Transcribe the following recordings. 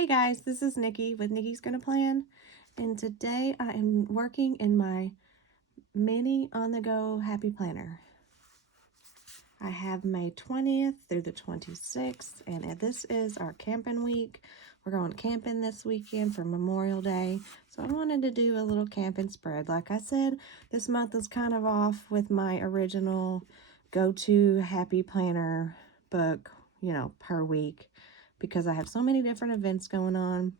Hey guys, this is Nikki with Nikki's Gonna Plan, and today I am working in my mini on-the-go happy planner. I have May 20th through the 26th, and this is our camping week. We're going camping this weekend for Memorial Day, so I wanted to do a little camping spread. Like I said, this month is kind of off with my original go-to happy planner book, per week, because I have so many different events going on.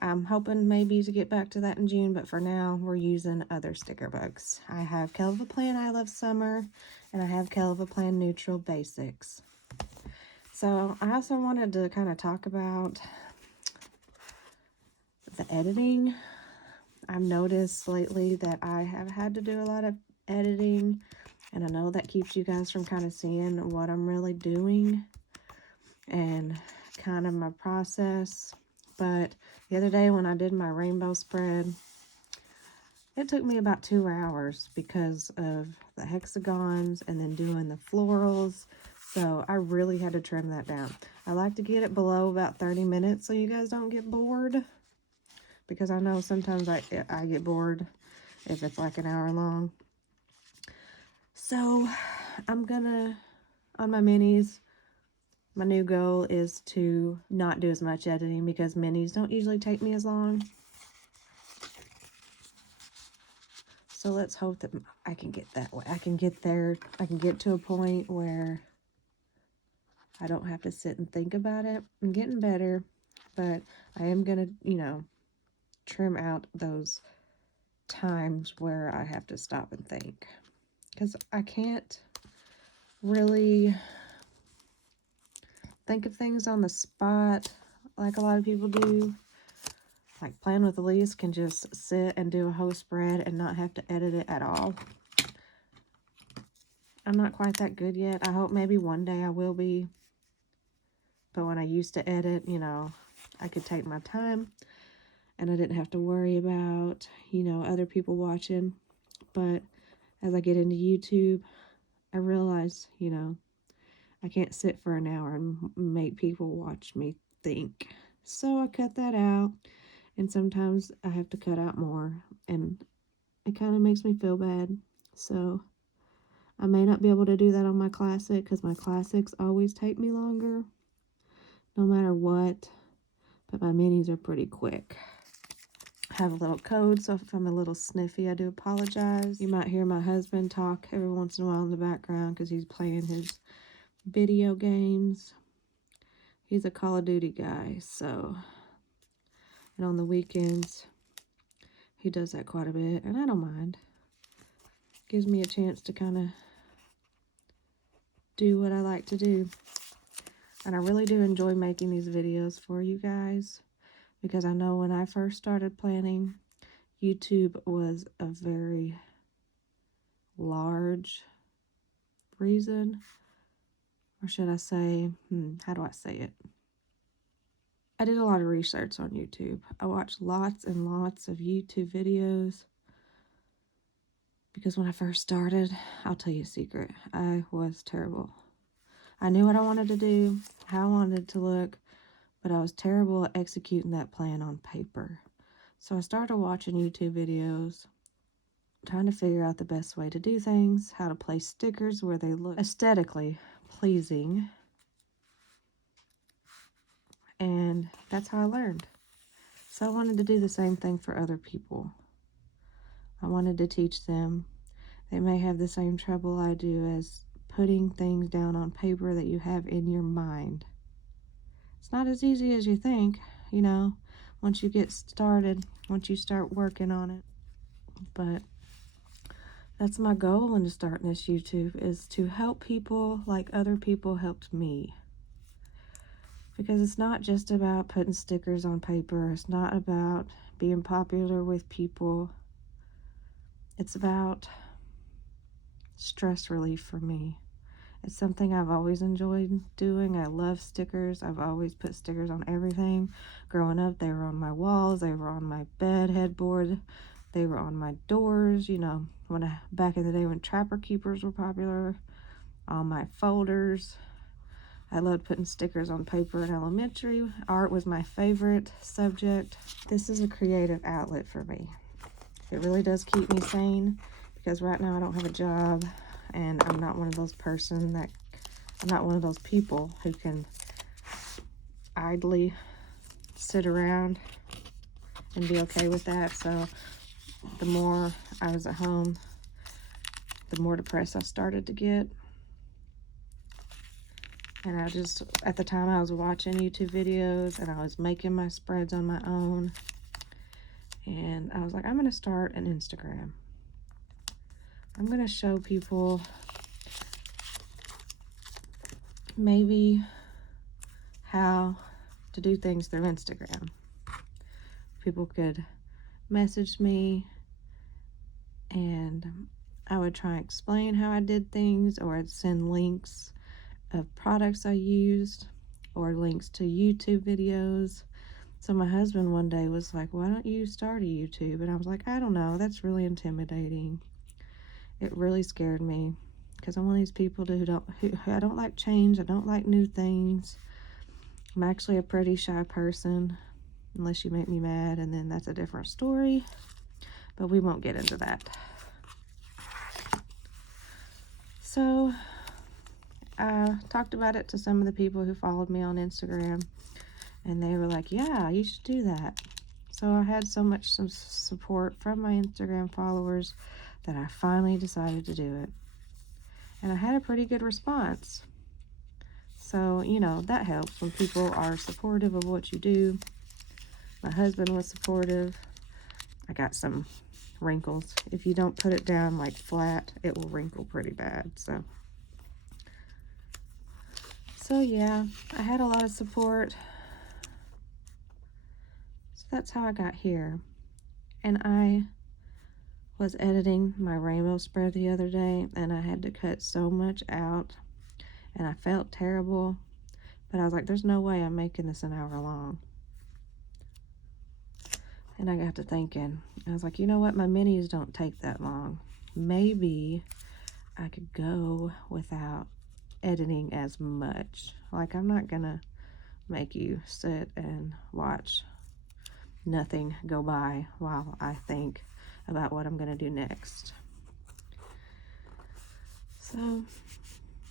I'm hoping maybe to get back to that in June, but for now, we're using other sticker books. I have Kell Plan I Love Summer, and I have Kell Plan Neutral Basics. So I also wanted to kind of talk about the editing. I've noticed lately that I have had to do a lot of editing, and I know that keeps you guys from kind of seeing what I'm really doing and kind of my process. But the other day when I did my rainbow spread, it took me about 2 hours because of the hexagons and then doing the florals. So I really had to trim that down. I like to get it below about 30 minutes so you guys don't get bored, because I know sometimes I get bored if it's like an hour long. So I'm gonna, on my minis, my new goal is to not do as much editing because minis don't usually take me as long. So let's hope that I can get that way. I can get there. I can get to a point where I don't have to sit and think about it. I'm getting better, but I am going to, trim out those times where I have to stop and think. Because I can't really think of things on the spot like a lot of people do. Like Plan with Elise can just sit and do a whole spread and not have to edit it at all. I'm not quite that good yet. I hope maybe one day I will be. But when I used to edit, I could take my time and I didn't have to worry about, other people watching. But as I get into YouTube, I realize, I can't sit for an hour and make people watch me think. So I cut that out. And sometimes I have to cut out more. And it kind of makes me feel bad. So I may not be able to do that on my classic because my classics always take me longer, no matter what. But my minis are pretty quick. I have a little code, so if I'm a little sniffy, I do apologize. You might hear my husband talk every once in a while in the background because he's playing his video games. He's a Call of Duty guy, so, and on the weekends, he does that quite a bit, and I don't mind. Gives me a chance to kind of do what I like to do. And I really do enjoy making these videos for you guys, because I know when I first started planning, YouTube was a very large reason, or should I say, how do I say it? I did a lot of research on YouTube. I watched lots and lots of YouTube videos, because when I first started, I'll tell you a secret, I was terrible. I knew what I wanted to do, how I wanted it to look, but I was terrible at executing that plan on paper. So I started watching YouTube videos, trying to figure out the best way to do things, how to place stickers where they look aesthetically pleasing. And that's how I learned. So I wanted to do the same thing for other people. I wanted to teach them. They may have the same trouble I do as putting things down on paper that you have in your mind. It's not as easy as you think, once you get started, once you start working on it. But that's my goal in starting this YouTube, is to help people like other people helped me. Because it's not just about putting stickers on paper. It's not about being popular with people. It's about stress relief for me. It's something I've always enjoyed doing. I love stickers. I've always put stickers on everything. Growing up, they were on my walls. They were on my bed headboard. They were on my doors, back in the day when Trapper Keepers were popular. On my folders. I loved putting stickers on paper in elementary. Art was my favorite subject. This is a creative outlet for me. It really does keep me sane because right now I don't have a job and I'm not one of those people who can idly sit around and be okay with that. So the more I was at home, the more depressed I started to get. And at the time I was watching YouTube videos and I was making my spreads on my own. And I was like, I'm going to start an Instagram. I'm going to show people maybe how to do things through Instagram. People could message me and I would try and explain how I did things, or I'd send links of products I used or links to YouTube videos. So my husband one day was like, why don't you start a YouTube? And I was like, I don't know, that's really intimidating. It really scared me because I'm one of these people who I don't like change. I don't like new things. I'm actually a pretty shy person unless you make me mad, and then that's a different story, but we won't get into that. So I talked about it to some of the people who followed me on Instagram, and they were like, yeah, you should do that. So I had some support from my Instagram followers that I finally decided to do it. And I had a pretty good response. So, you know, that helps when people are supportive of what you do. My husband was supportive. I got some wrinkles. If you don't put it down like flat, it will wrinkle pretty bad. So yeah, I had a lot of support. So that's how I got here. And I was editing my rainbow spread the other day, and I had to cut so much out, and I felt terrible, but I was like, there's no way I'm making this an hour long. And I got to thinking, I was like, you know what, my minis don't take that long. Maybe I could go without editing as much. Like, I'm not gonna make you sit and watch nothing go by while I think about what I'm gonna do next. So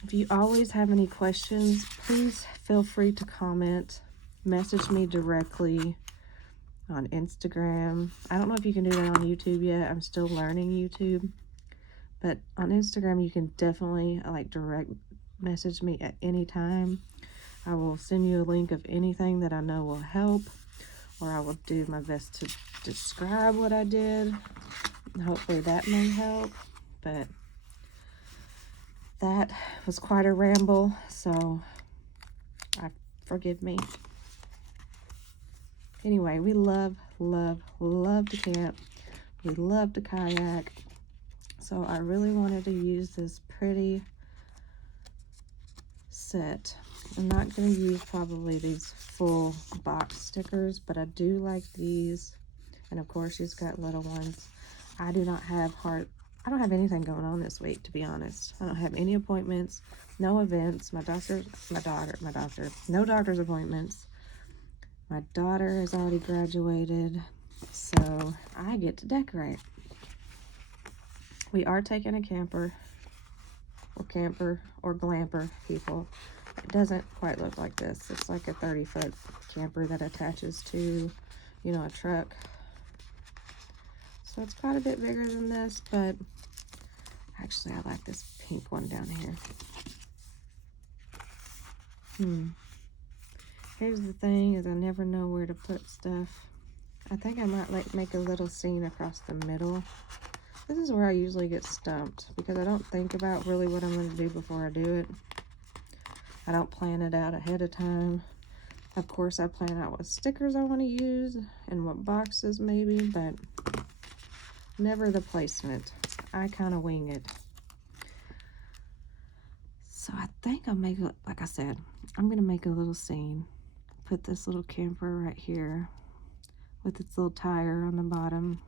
if you always have any questions, please feel free to comment, message me directly on Instagram. I don't know if you can do that on YouTube yet. I'm still learning YouTube, but on Instagram you can definitely direct message me at any time. I will send you a link of anything that I know will help, or I will do my best to describe what I did. Hopefully that may help, but that was quite a ramble, so forgive me. Anyway, we love to camp. We love to kayak. So I really wanted to use this pretty set. I'm not going to use probably these full box stickers, but I do like these. And of course, she's got little ones. I don't have anything going on this week, to be honest. I don't have any appointments, no events. No doctor's appointments. My daughter has already graduated, so I get to decorate. We are taking a camper or glamper, people. It doesn't quite look like this. It's like a 30-foot camper that attaches to, a truck. So it's quite a bit bigger than this, but actually I like this pink one down here. Here's the thing, is I never know where to put stuff. I think I might make a little scene across the middle. This is where I usually get stumped, because I don't think about really what I'm going to do before I do it. I don't plan it out ahead of time. Of course, I plan out what stickers I want to use and what boxes maybe, but never the placement. I kind of wing it. So I think I'll make it, like I said, I'm going to make a little scene. Put this little camper right here with its little tire on the bottom.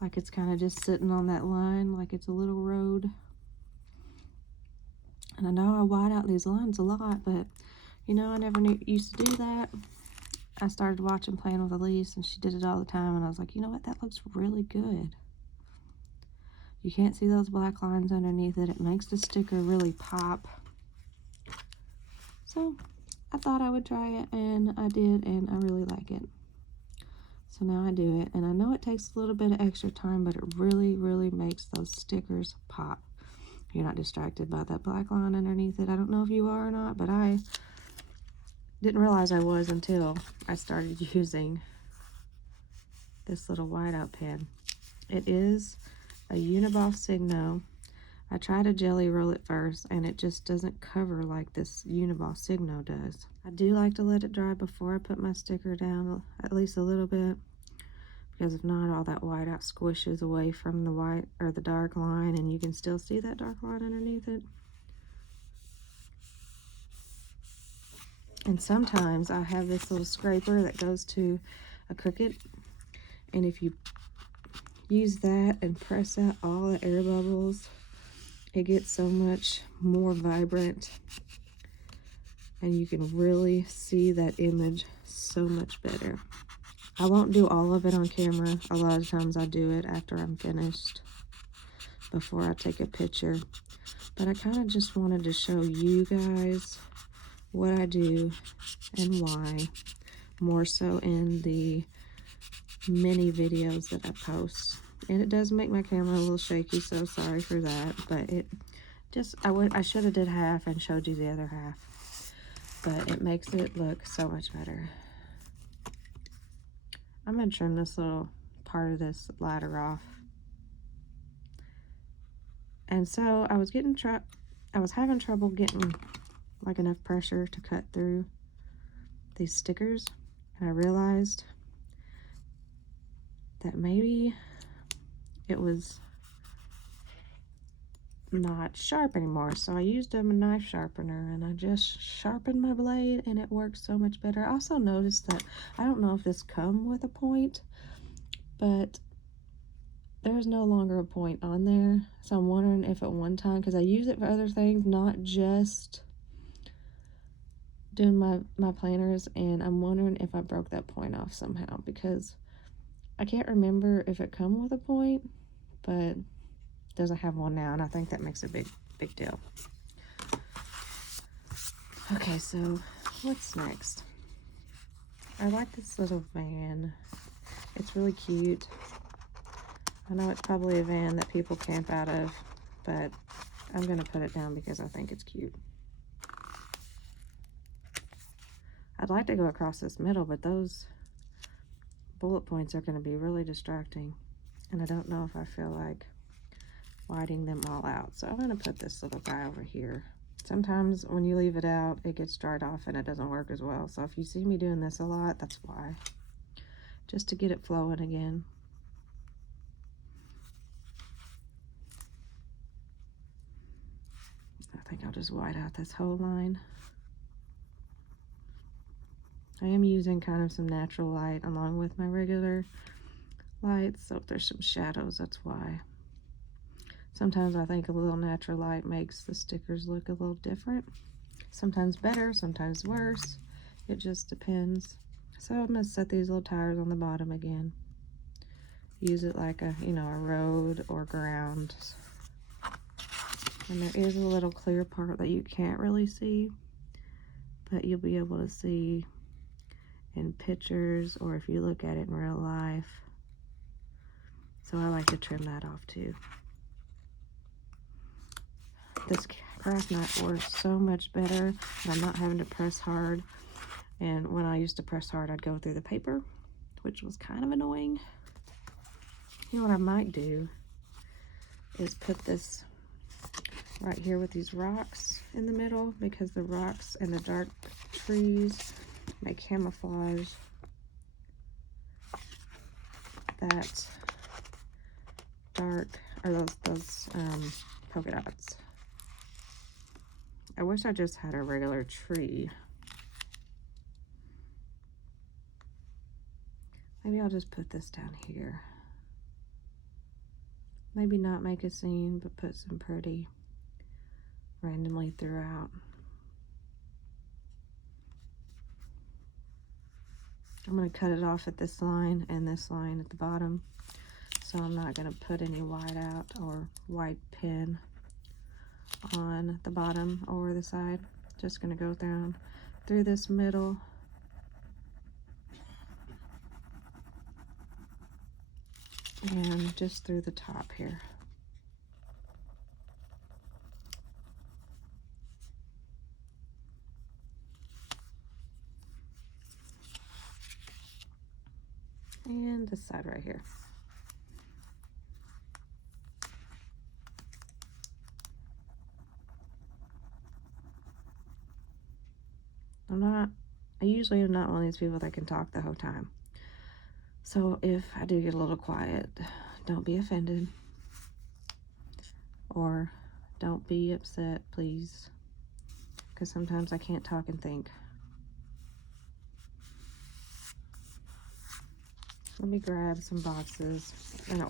Like it's kind of just sitting on that line, like it's a little road. And I know I wide out these lines a lot, but you know, I never used to do that. I started watching Playing with Elise, and she did it all the time, and I was like, you know what, that looks really good. You can't see those black lines underneath it. It makes the sticker really pop. So I thought I would try it, and I did, and I really like it. So now I do it, and I know it takes a little bit of extra time, but it really, really makes those stickers pop. You're not distracted by that black line underneath it. I don't know if you are or not, but I didn't realize I was until I started using this little whiteout pen. It is a Uniboss Signo. I tried to jelly roll it first, and it just doesn't cover like this Uniboss Signo does. I do like to let it dry before I put my sticker down, at least a little bit, because if not, all that whiteout squishes away from the white or the dark line, and you can still see that dark line underneath it. And sometimes I have this little scraper that goes to a Cricut, and if you use that and press out all the air bubbles, it gets so much more vibrant, and you can really see that image so much better. I won't do all of it on camera. A lot of times I do it after I'm finished, before I take a picture. But I kind of just wanted to show you guys what I do and why, more so in the mini videos that I post. And it does make my camera a little shaky, so sorry for that. But it just, I should have did half and showed you the other half. But it makes it look so much better. I'm going to trim this little part of this ladder off. And so I was having trouble getting like enough pressure to cut through these stickers, and I realized that maybe it was not sharp anymore. So I used a knife sharpener, and I just sharpened my blade, and it works so much better. I also noticed that, I don't know if this comes with a point, but there's no longer a point on there. So I'm wondering if at one time, because I use it for other things, not just doing my planners, and I'm wondering if I broke that point off somehow, because I can't remember if it come with a point, but it doesn't have one now, and I think that makes a big deal. Okay, so what's next? I like this little van. It's really cute. I know it's probably a van that people camp out of, but I'm gonna put it down because I think it's cute. I'd like to go across this middle, but those bullet points are going to be really distracting, and I don't know if I feel like whiting them all out. So I'm going to put this little guy over here. Sometimes when you leave it out, it gets dried off and it doesn't work as well. So if you see me doing this a lot, that's why. Just to get it flowing again. I think I'll just white out this whole line. I am using kind of some natural light along with my regular lights, so if there's some shadows, that's why. Sometimes I think a little natural light makes the stickers look a little different. Sometimes better, sometimes worse. It just depends. So I'm going to set these little tires on the bottom again. Use it like a, you know, a road or ground. And there is a little clear part that you can't really see, but you'll be able to see in pictures or if you look at it in real life. So I like to trim that off too. This craft knife works so much better, and I'm not having to press hard. And when I used to press hard, I'd go through the paper, which was kind of annoying. You know what I might do is put this right here with these rocks in the middle, because the rocks and the dark trees may camouflage that dark, or those polka dots. I wish I just had a regular tree. Maybe I'll just put this down here. Maybe not make a scene, but put some pretty randomly throughout. I'm going to cut it off at this line and this line at the bottom. So I'm not going to put any white out or white pin on the bottom or the side. Just going to go down through this middle. And just through the top here. And this side right here. I usually am not one of these people that can talk the whole time. So if I do get a little quiet, don't be offended. Or don't be upset, please. Because sometimes I can't talk and think. Let me grab some boxes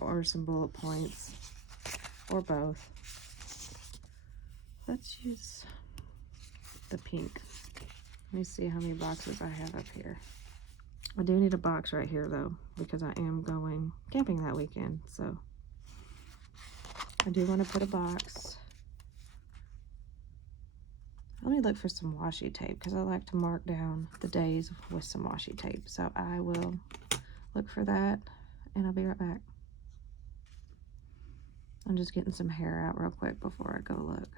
or some bullet points, or both. Let's use the pink. Let me see how many boxes I have up here. I do need a box right here though, because I am going camping that weekend, so I do want to put a box. Let me look for some washi tape, because I like to mark down the days with some washi tape. So I will look for that, and I'll be right back. I'm just getting some hair out real quick before I go look.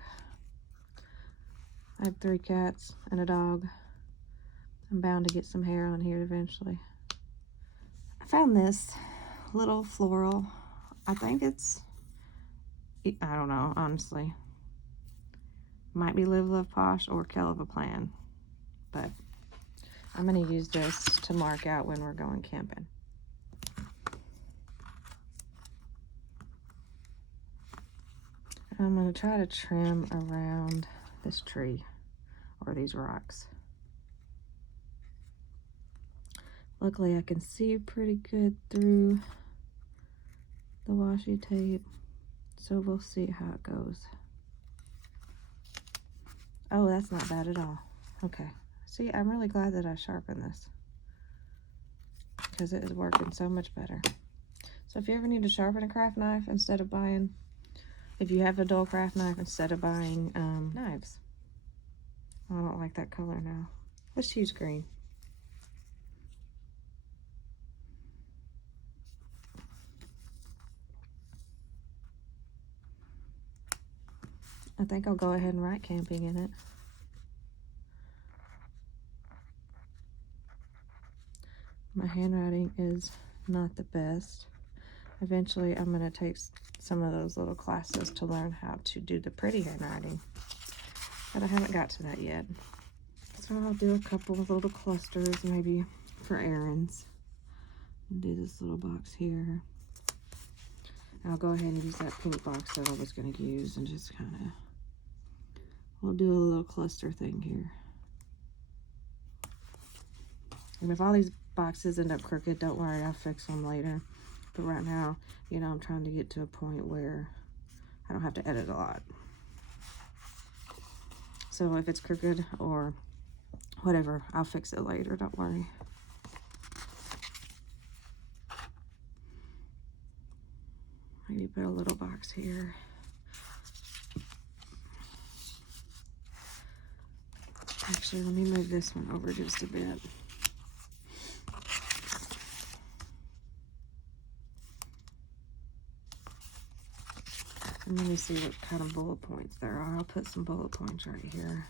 I have 3 cats and a dog. I'm bound to get some hair on here eventually. I found this little floral. I think it's, I don't know, honestly. Might be Live Love Posh or Kell of a Plan. But I'm going to use this to mark out when we're going camping. I'm going to try to trim around this tree or these rocks. Luckily I can see pretty good through the washi tape, so we'll see how it goes. Oh, that's not bad at all. Okay, see, I'm really glad that I sharpened this, because it is working so much better. So if you ever need to sharpen a craft knife, instead of buying, if you have a dull craft knife, instead of buying knives. Oh, I don't like that color now. Let's use green. I think I'll go ahead and write camping in it. My handwriting is not the best. Eventually I'm going to take some of those little classes to learn how to do the pretty handwriting, but I haven't got to that yet. So I'll do a couple of little clusters maybe for errands. And do this little box here. I'll go ahead and use that pink box that I was going to use and just kind of, we'll do a little cluster thing here. And if all these boxes end up crooked, don't worry, I'll fix them later. But right now, you know, I'm trying to get to a point where I don't have to edit a lot. So if it's crooked or whatever, I'll fix it later, don't worry. Maybe put a little box here. Actually, let me move this one over just a bit. And let me see what kind of bullet points there are. I'll put some bullet points right here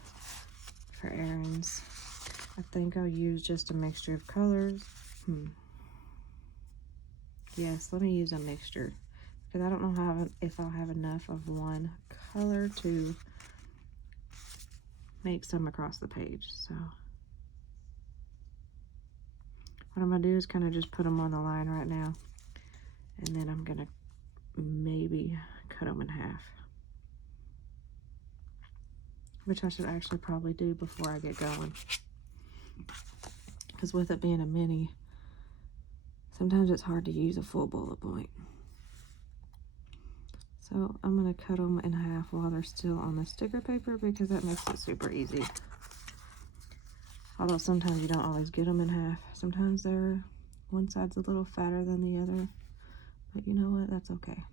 for errands. I think I'll use just a mixture of colors. Yes, let me use a mixture, because I don't know if I'll have enough of one color to make some across the page. So what I'm going to do is kind of just put them on the line right now, and then I'm going to maybe cut them in half, which I should actually probably do before I get going, because with it being a mini, sometimes it's hard to use a full bullet point. So I'm going to cut them in half while they're still on the sticker paper because that makes it super easy. Although sometimes you don't always get them in half. Sometimes one side's a little fatter than the other. But you know what? That's okay.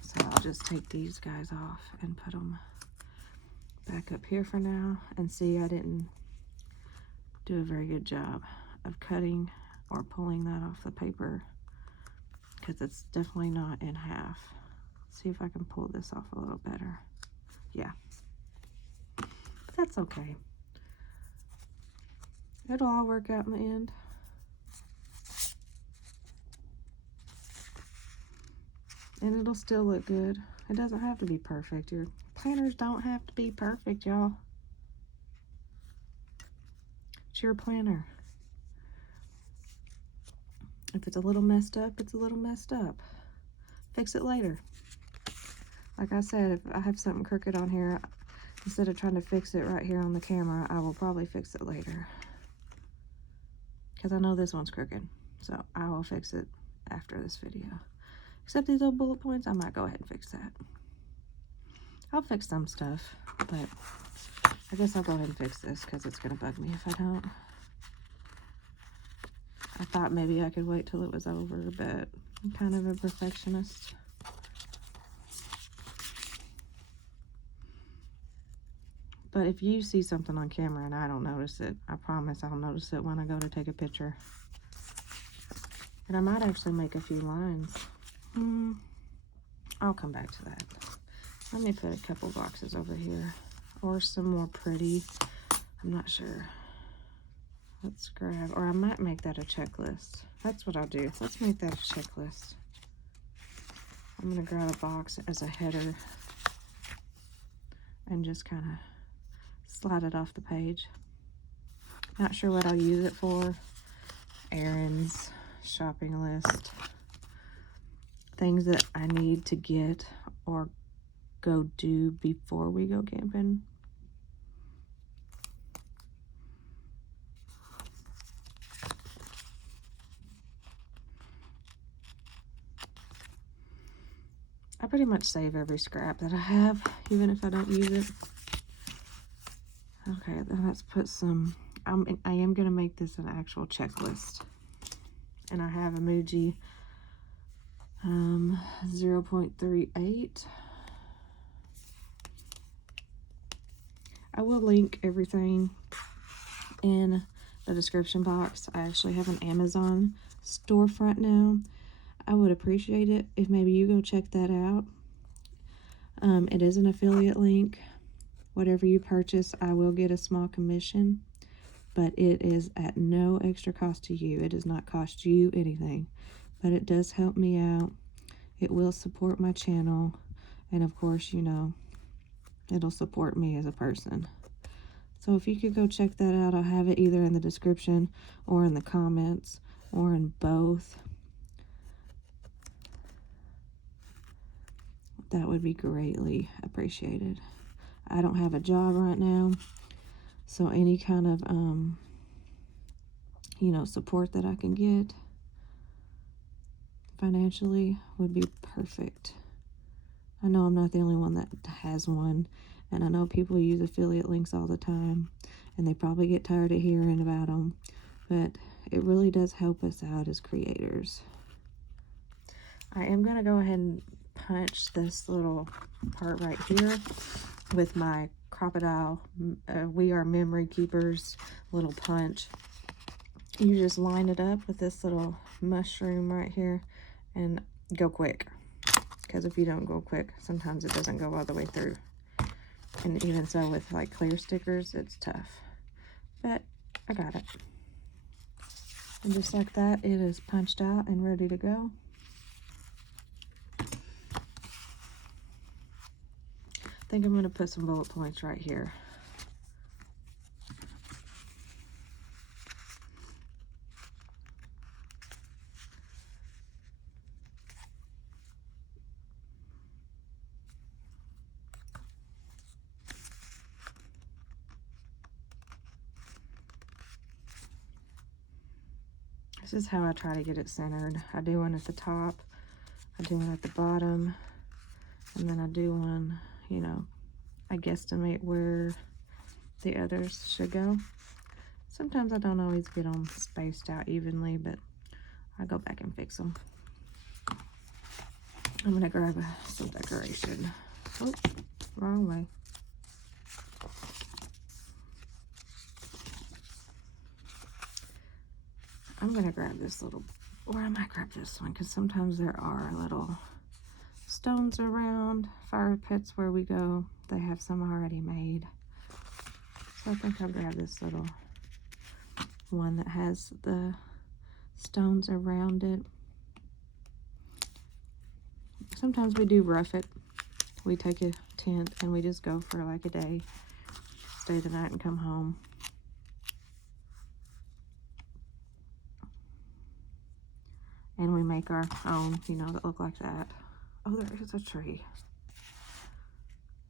So I'll just take these guys off and put them back up here for now. And see, I didn't do a very good job of cutting or pulling that off the paper because it's definitely not in half. See if I can pull this off a little better. Yeah, but that's okay. It'll all work out in the end. And it'll still look good. It doesn't have to be perfect. Your planners don't have to be perfect, y'all. It's your planner. If it's a little messed up, it's a little messed up. Fix it later. Like I said, if I have something crooked on here, instead of trying to fix it right here on the camera, I will probably fix it later. Because I know this one's crooked. So I will fix it after this video. Except these little bullet points, I might go ahead and fix that. I'll fix some stuff, but I guess I'll go ahead and fix this because it's going to bug me if I don't. I thought maybe I could wait till it was over, but I'm kind of a perfectionist. But if you see something on camera and I don't notice it, I promise I'll notice it when I go to take a picture. And I might actually make a few lines. I'll come back to that. Let me put a couple boxes over here. Or some more pretty. I'm not sure. Let's grab, or I might make that a checklist. That's what I'll do. Let's make that a checklist. I'm going to grab a box as a header and just kind of slide it off the page. Not sure what I'll use it for. Errands, shopping list, things that I need to get or go do before we go camping. I pretty much save every scrap that I have, even if I don't use it. Okay, then let's put some, I am going to make this an actual checklist. And I have emoji 0.38. I will link everything in the description box. I actually have an Amazon storefront now. I would appreciate it if maybe you go check that out. It is an affiliate link. Whatever you purchase, I will get a small commission, but it is at no extra cost to you. It does not cost you anything, but it does help me out. It will support my channel, and of course, you know, it'll support me as a person. So if you could go check that out, I'll have it either in the description or in the comments or in both. That would be greatly appreciated. I don't have a job right now, so any kind of, you know, support that I can get financially would be perfect. I know I'm not the only one that has one, and I know people use affiliate links all the time, and they probably get tired of hearing about them, but it really does help us out as creators. I am going to go ahead and punch this little part right here with my crocodile We Are Memory Keepers little punch. You just line it up with this little mushroom right here and go quick, because if you don't go quick, sometimes it doesn't go all the way through. And even so, with like clear stickers, it's tough, but I got it. And just like that, it is punched out and ready to go. I think I'm going to put some bullet points right here. This is how I try to get it centered. I do one at the top, I do one at the bottom, and then I do one, you know, I guesstimate where the others should go. Sometimes I don't always get them spaced out evenly, but I go back and fix them. I'm gonna grab some decoration. Oh, wrong way. I'm gonna grab this little, or I might grab this one, because sometimes there are little stones around fire pits where we go. They have some already made. So I think I'll grab this little one that has the stones around it. Sometimes we do rough it. We take a tent and we just go for like a day, stay the night and come home. And we make our own, you know, that look like that. Oh, there is a tree.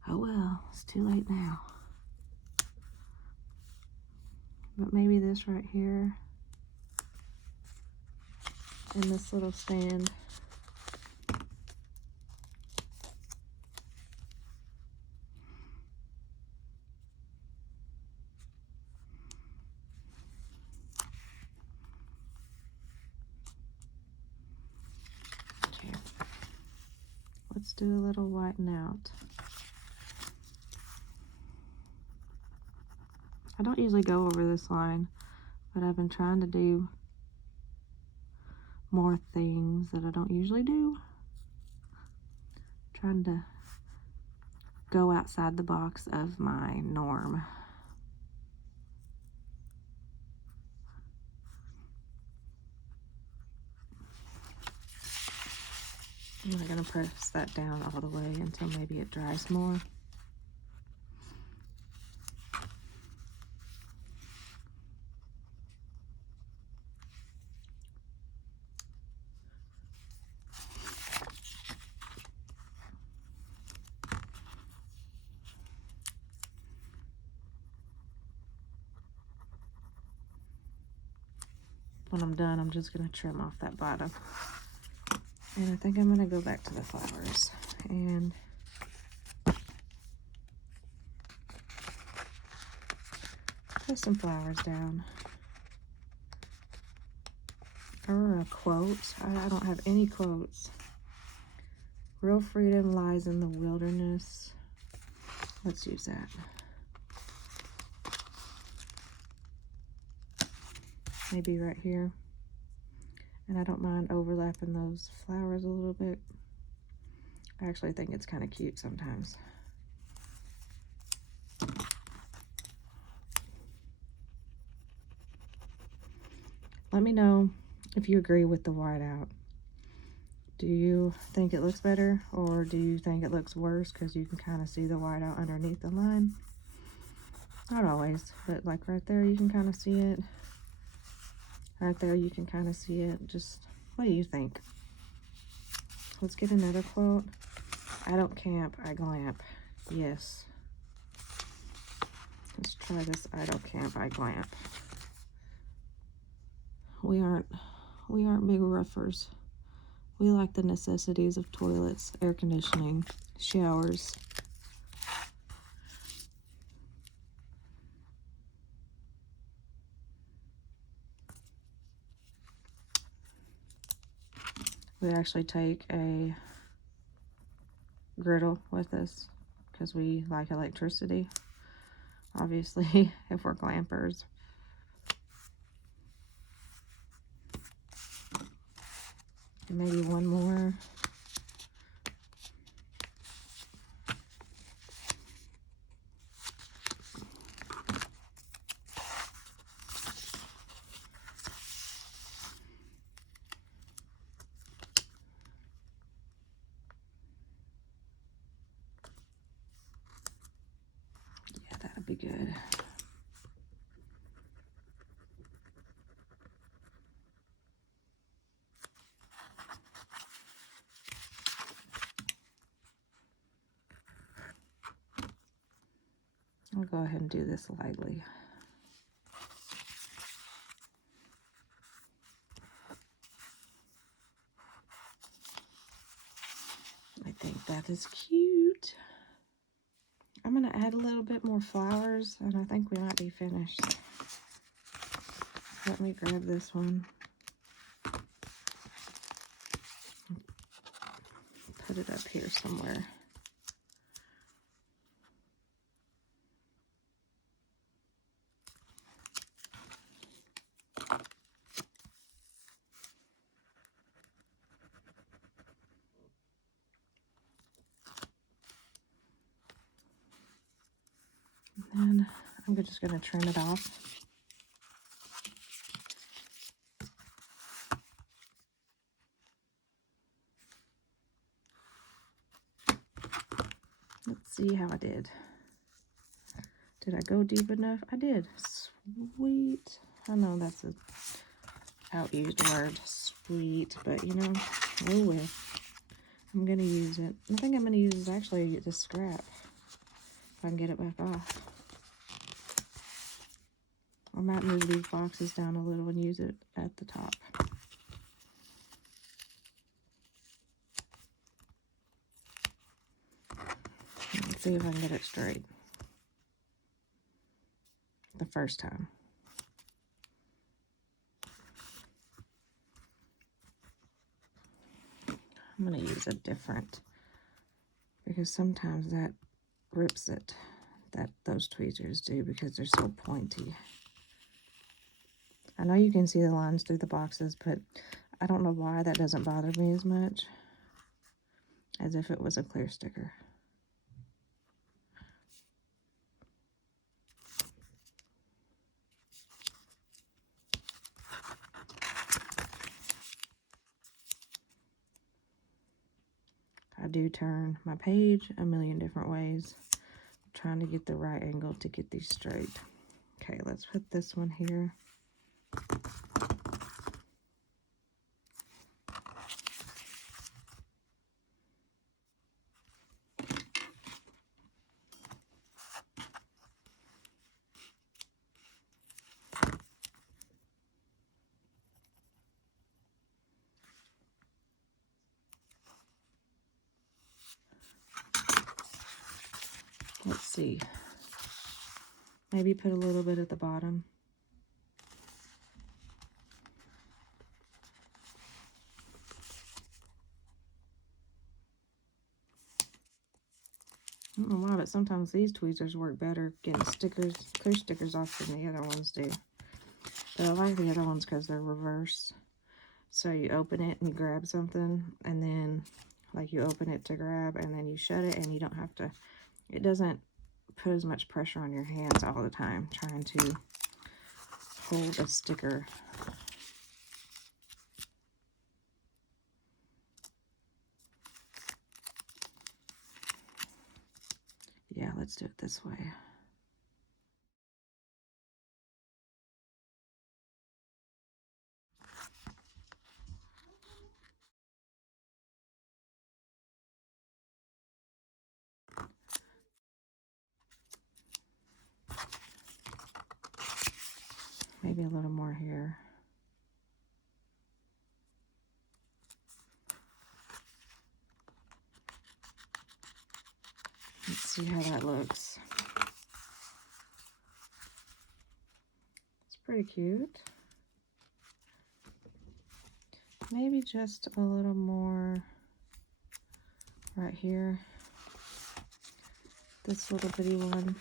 Oh well, it's too late now. But maybe this right here, and this little stand. Okay. Let's do a little whiten out. I don't usually go over this line, but I've been trying to do more things that I don't usually do. Trying to go outside the box of my norm. I'm not gonna press that down all the way until maybe it dries more. When I'm done, I'm just gonna trim off that bottom. And I think I'm gonna go back to the flowers and put some flowers down. Or a quote. I don't have any quotes. Real freedom lies in the wilderness. Let's use that. Maybe right here. And I don't mind overlapping those flowers a little bit. I actually think it's kind of cute sometimes. Let me know if you agree with the whiteout. Do you think it looks better, or do you think it looks worse because you can kind of see the whiteout underneath the line? Not always, but like right there you can kind of see it. Right there you can kind of see it. Just what do you think? Let's get another quote. I don't camp, I glamp. Yes. Let's try this. I don't camp, I glamp. We aren't big roughers. We like the necessities of toilets, air conditioning, showers. We actually take a griddle with us because we like electricity, obviously, if we're glampers. And maybe one more. Yeah, that'd be good. I'll go ahead and do this lightly. That is cute. I'm going to add a little bit more flowers, and I think we might be finished. Let me grab this one. Put it up here somewhere. And I'm just going to trim it off. Let's see how I did. Did I go deep enough? I did. Sweet. I know that's a out-used word, sweet, but you know, oh well. I'm going to use it. I think I'm going to use actually this scrap if I can get it back off. I might move these boxes down a little and use it at the top. Let's see if I can get it straight the first time. I'm going to use a different, because sometimes that rips it, those tweezers do, because they're so pointy. I know you can see the lines through the boxes, but I don't know why that doesn't bother me as much as if it was a clear sticker. I do turn my page a million different ways, trying to get the right angle to get these straight. Okay, let's put this one here. Let's see. Maybe put a little bit at the bottom. I don't know why, but sometimes these tweezers work better getting stickers, clear stickers off than the other ones do. But I like the other ones because they're reverse. So you open it and you grab something, and then like you open it to grab, and then you shut it, and you don't have to, it doesn't put as much pressure on your hands all the time trying to hold a sticker. Yeah, let's do it this way. Maybe a little more here. Let's see how that looks. It's pretty cute. Maybe just a little more right here. This little bitty one.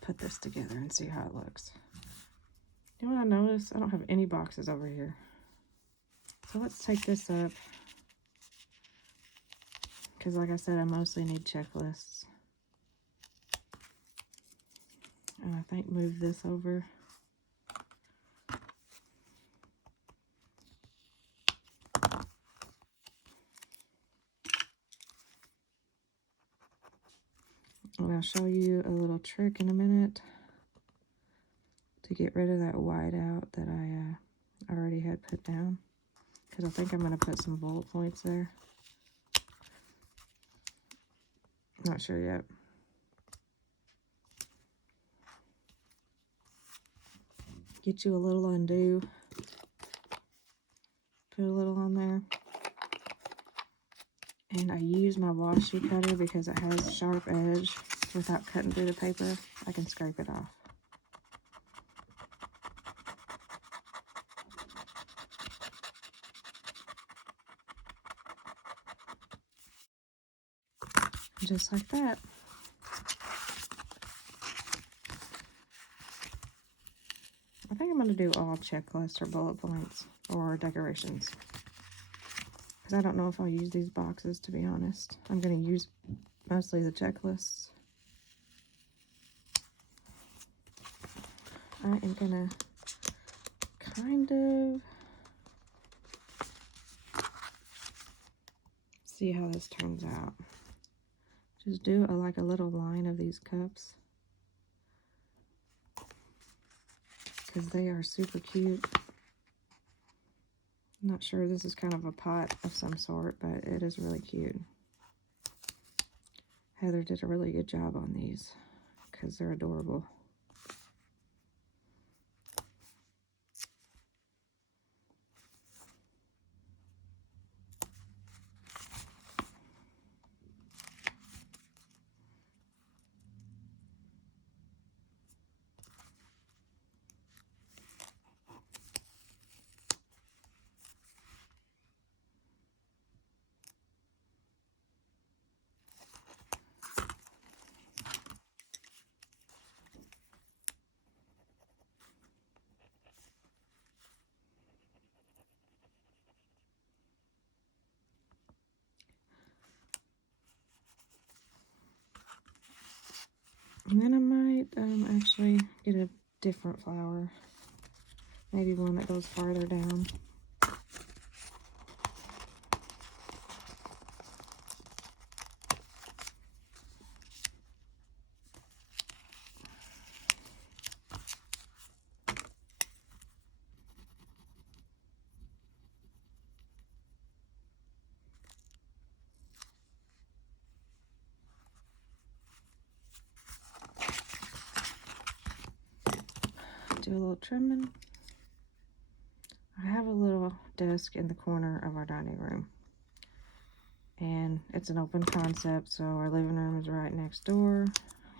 Put this together and see how it looks. You know what I noticed? I don't have any boxes over here. So let's take this up. Because like I said, I mostly need checklists. And I think move this over. I'll show you a little trick in a minute to get rid of that white out that I already had put down, because I think I'm going to put some bullet points there. Not sure yet. Get you a little undo. Put a little on there. And I use my washi cutter because it has a sharp edge. Without cutting through the paper, I can scrape it off. Just like that. I think I'm going to do all checklists or bullet points or decorations, because I don't know if I'll use these boxes, to be honest. I'm going to use mostly the checklists. I am going to kind of see how this turns out. Just do like a little line of these cups, because they are super cute. I'm not sure, this is kind of a pot of some sort, but it is really cute. Heather did a really good job on these because they're adorable. And then I might actually get a different flower. Maybe one that goes farther down. Do a little trimming. I have a little desk in the corner of our dining room, and it's an open concept, so our living room is right next door,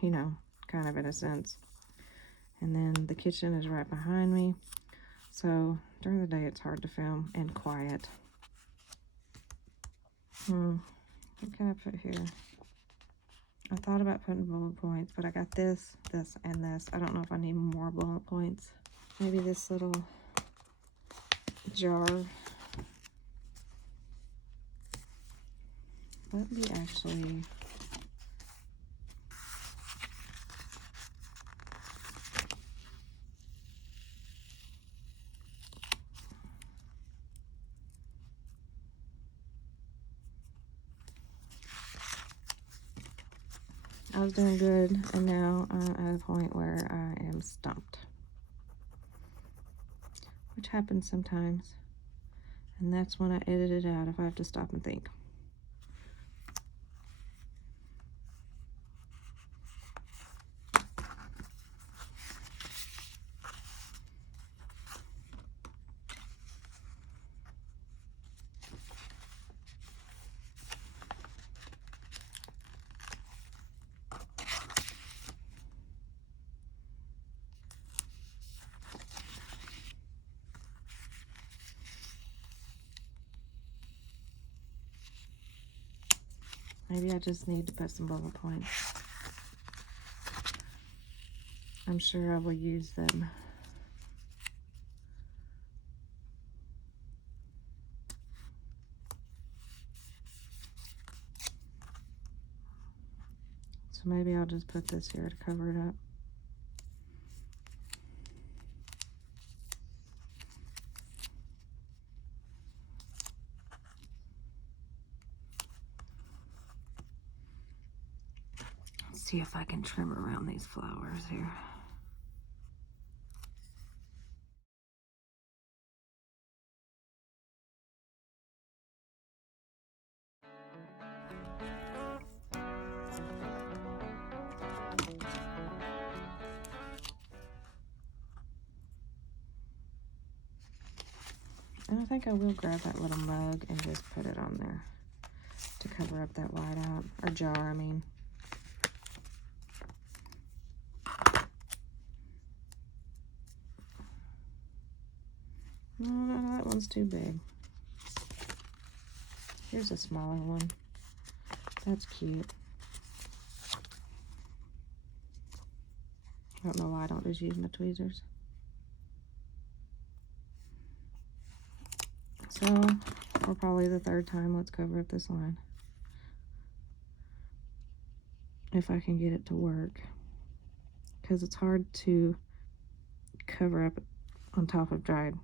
you know, kind of in a sense. And then the kitchen is right behind me, so during the day it's hard to film and quiet. What can I put here? I thought about putting bullet points, but I got this, this, and this. I don't know if I need more bullet points. Maybe this little jar. Let me actually... I was doing good, and now I'm at a point where I am stumped. Which happens sometimes. And that's when I edit it out if I have to stop and think. Maybe I just need to put some bullet points. I'm sure I will use them. So maybe I'll just put this here to cover it up. see if I can trim around these flowers here. And I think I will grab that little mug and just put it on there to cover up that white out, or jar, I mean. No, that one's too big. Here's a smaller one. That's cute. I don't know why I don't just use my tweezers. So, for probably the third time, let's cover up this line. If I can get it to work. Because it's hard to cover up on top of dried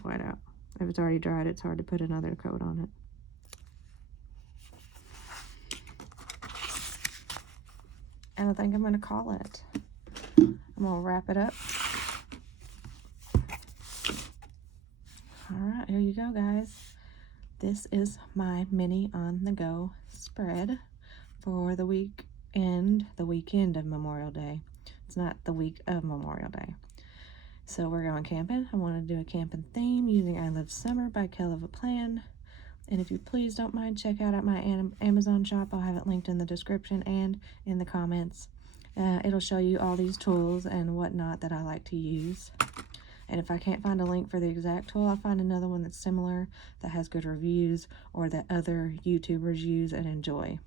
whiteout. If it's already dried, it's hard to put another coat on it. And I think I'm going to call it. I'm going to wrap it up. Alright, here you go, guys. This is my mini on-the-go spread for the weekend of Memorial Day. It's not the week of Memorial Day. So we're going camping. I want to do a camping theme using I Live Summer by Kell of a Plan. And if you please don't mind, check out my Amazon shop. I'll have it linked in the description and in the comments. It'll show you all these tools and whatnot that I like to use. And if I can't find a link for the exact tool, I'll find another one that's similar, that has good reviews, or that other YouTubers use and enjoy.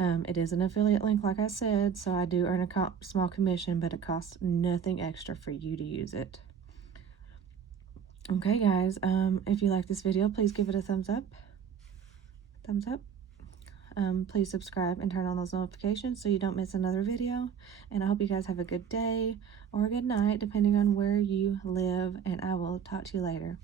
It is an affiliate link, like I said, so I do earn a small commission, but it costs nothing extra for you to use it. Okay, guys, if you like this video, please give it a thumbs up. Please subscribe and turn on those notifications so you don't miss another video. And I hope you guys have a good day or a good night, depending on where you live, and I will talk to you later.